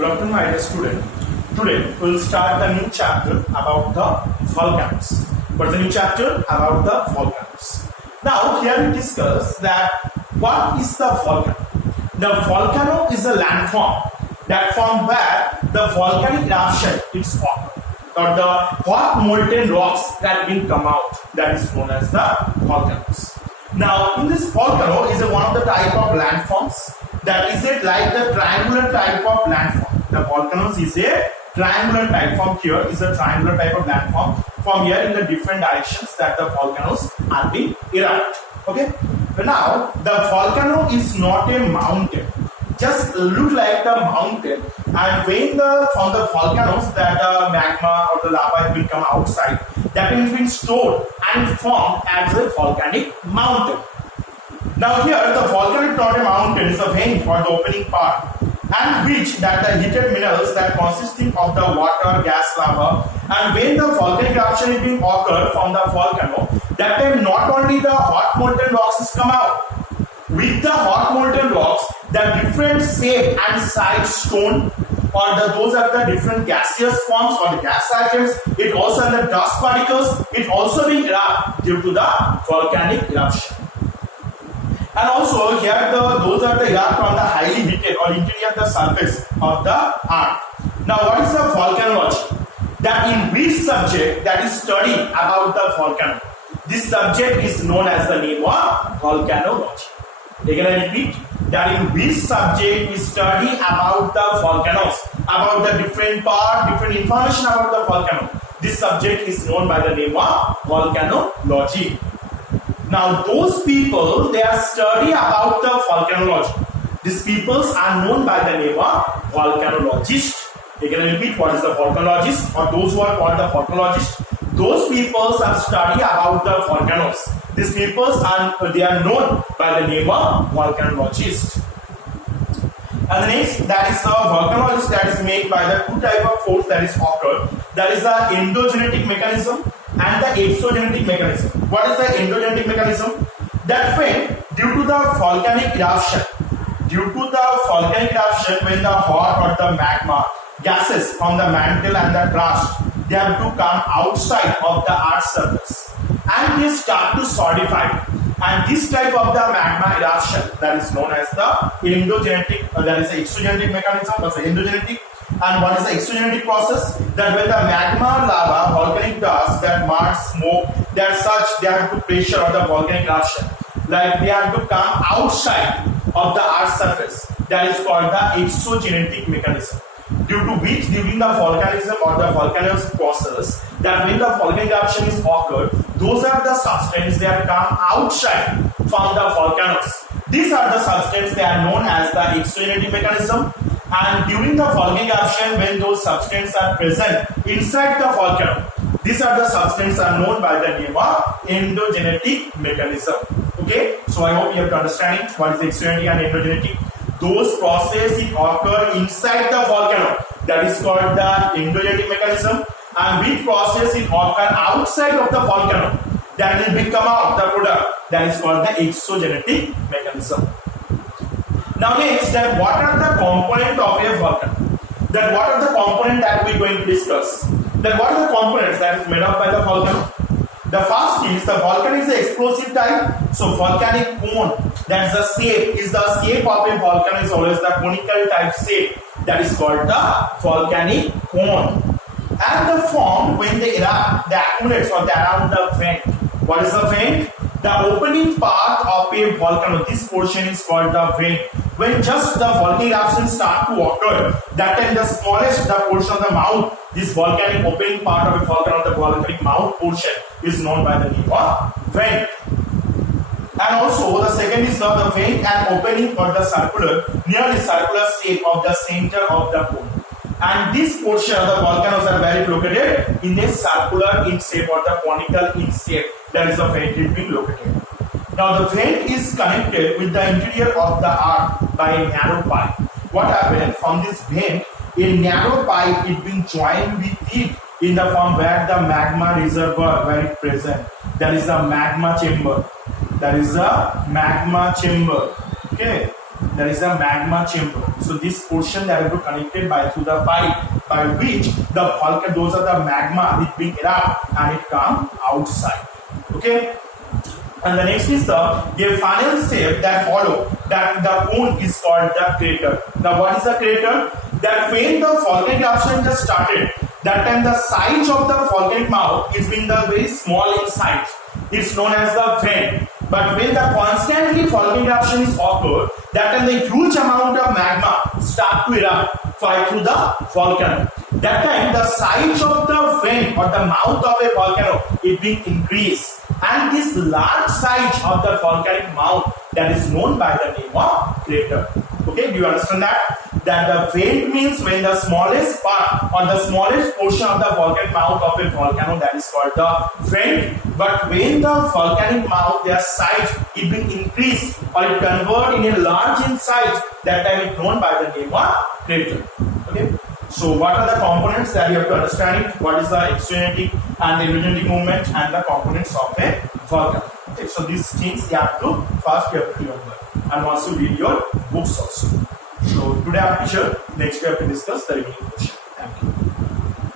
Good afternoon, my dear student. Today we will start the new chapter about the volcanoes. What's the new chapter? About the volcanoes. Now here we discuss that what is the volcano? The volcano is a landform that form where the volcanic eruption is occurred, or the hot molten rocks that will come out, that is known as the volcanoes. Now in this volcano is one of the type of landforms that is it like the triangular type of landform. The volcanoes is a triangular type form. Here is a triangular type of landform from here in the different directions that the volcanoes are being erupt. Okay. But now the volcano is not a mountain. Just look like the mountain, and when from the volcanoes that the magma or the lava will come outside, that is being stored and formed as a volcanic mountain. Now here the volcano is not a mountain, it's a vein for the opening part, and which that the heated minerals that consisting of the water, gas, lava, and when the volcanic eruption is being occurred from the volcano, that time not only the hot molten rocks is come out. With the hot molten rocks, the different shape and size stone, or those are the different gaseous forms or the gas items. It also has the dust particles. It also being erupted due to the volcanic eruption. And also here those are the erupt on the highly heated or interior the surface of the earth. Now what is the volcanology? That in which subject that is study about the volcano. This subject is known as the name of volcanology. Again I repeat, that in which subject we study about the volcanoes, about the different part, different information about the volcano. This subject is known by the name of volcanology. Now those people, they are study about the volcanology. These peoples are known by the name of volcanologist. Again I repeat, what is the volcanologist, or those who are called the volcanologist? Those peoples are study about the volcanoes. These peoples they are known by the name of volcanologist. And the next, that is the volcanologist that is made by the two type of force that is occurred. That is the endogenetic mechanism and the exogenetic mechanism. What is the endogenetic mechanism? That when due to the volcanic eruption, when the hot or the magma gases from the mantle and the crust, they have to come outside of the earth's surface and they start to solidify. And this type of the magma eruption that is known as the endogenetic, that is the exogenetic mechanism, that's the endogenetic. And what is the exogenetic process? That when the magma, lava, volcanic dust, that mud, smoke, that such, they have to pressure on the volcanic eruption. Like they have to come outside of the earth's surface. That is called the exogenetic mechanism. Due to which during the volcanism or the volcanoes process, that when the volcanic eruption is occurred, those are the substances that come outside from the volcanoes. These are the substances they are known as the exogenetic mechanism. And during the volcanic eruption, when those substances are present inside the volcano, these are the substances are known by the name of endogenetic mechanism. Okay, so I hope you have to understand it. What is exogenetic and endogenetic? Those processes occur inside the volcano, that is called the endogenetic mechanism, and which process occur outside of the volcano, that will become out the product, that is called the exogenetic mechanism. Now next, that what are the components of a volcano? That what are the components that we are going to discuss? That what are the components that is made up by the volcano? The first is the volcano is the explosive type. So volcanic cone, that is the shape of a volcano is always the conical type shape. That is called the volcanic cone. And the form when they erupt, they accumulate or they around the vent. What is the vent? The opening part of a volcano, this portion is called the vent. When just the volcanic eruptions start to occur, that time the smallest the portion of the mouth, this volcanic opening part of a volcano, the volcanic mouth portion is known by the name of vent. And also the second is the vent and opening or the circular, nearly circular shape of the center of the cone. And this portion of the volcanoes are very located in a circular in shape or the conical in shape. That is the vent is being located. Now the vent is connected with the interior of the earth by a narrow pipe. What happens from this vent? A narrow pipe is being joined with it in the form where the magma reservoir where it present. That is the magma chamber. That is the magma chamber. Okay. there is a magma chamber. So this portion that is connected by through the pipe by which the volcano, those are the magma is being erupt and it come outside. Okay. And the next is the final step that follow, that the cone is called the crater. Now what is the crater? That when the volcanic eruption just started, that time the size of the volcanic mouth is being the very small in size. It's known as the vent. But when the constantly volcanic eruption is occurred, that time the huge amount of magma start to erupt through the volcano. That time the size of the vent or the mouth of a volcano is being increased. And this large size of the volcanic mouth that is known by the name of crater. Okay, do you understand that? That the vent means when the smallest part or the smallest portion of the volcanic mouth of a volcano, that is called the vent. But when the volcanic mouth, their size is being increased or it convert in a large in size, that time it known by the name of crater. Okay. So what are the components that you have to understand it? What is the extrinsic and the intrinsic movement and the components of a volcano? Okay, so these things you have to remember and also read your books also. So today our teacher, next we have to discuss the remaining question. Thank you.